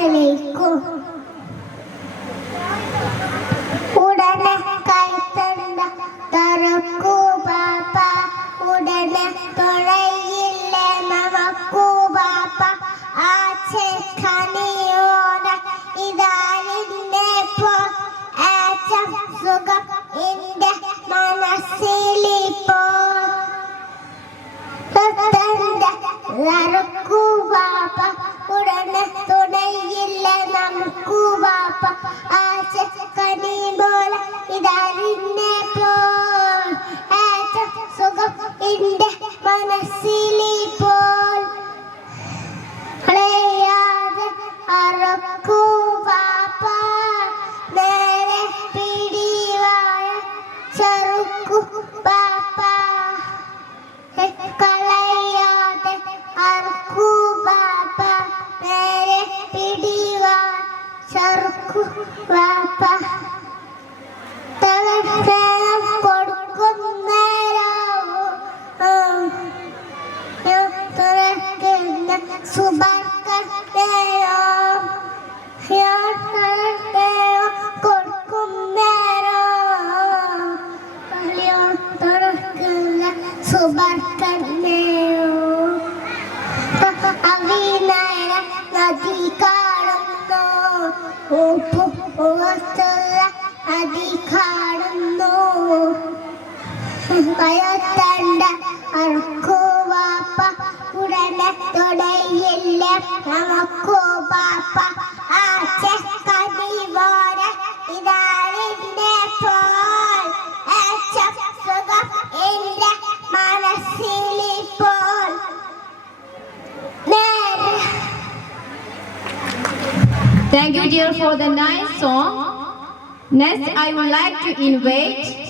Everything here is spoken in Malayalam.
അലൈക്കും. ഉടനെ കൈത്തണ്ട തറക്കൂ പാപ്പ, ഉടനെ തുഴയില്ല നമുക്കൂ പാപ്പ. ആച്ചക്കണിയോടെ ഇതാലിന്റെ പോ ആച്ചം സുഖം എന്റെ മനസ്സിലിപ്പോ. തറക്കൂ പാപ്പ, ഉടനെ തുണയില്ല നമുക്കൂ പാപ്പ. ആച്ചക്കണി പോലെ ഇതാലിന്റെ പോ ആച്ചം സുഖം എന്റെ മനസ്സിലിപ്പോൾ. അറക്കൂ പാപ്പ, നേരെ പിടിവായ ചെറുക്കു പാപ്പ. കളയാതെ അറക്കൂ പാപ്പ, നേരെ പിടിവായ ചെറുക്കു പാപ്പ. തലവേദന കൊടുക്കും നേരവും തുറക്കുന്ന സുബർക്കയോ കൊടുക്കും നേരം തുറക്കുന്ന സുബർക്കയോ. അവിനയ നദി കാണുന്നു, ഉപ്പുള്ള നദി കാണുന്നു. കയത്തണ്ട അറക്കൂ പാപ്പ, ഉടനെ തുടയില്ല നമുക്കൂ പാപ്പ. ആച്ചക്കണി പോലെ ഇതാലിന്റെ പോൽ ആച്ചം സുഖം എന്റെ മനസ്സിലിപ്പോൾ. Thank you, dear, for the nice song. Next, I would like to invite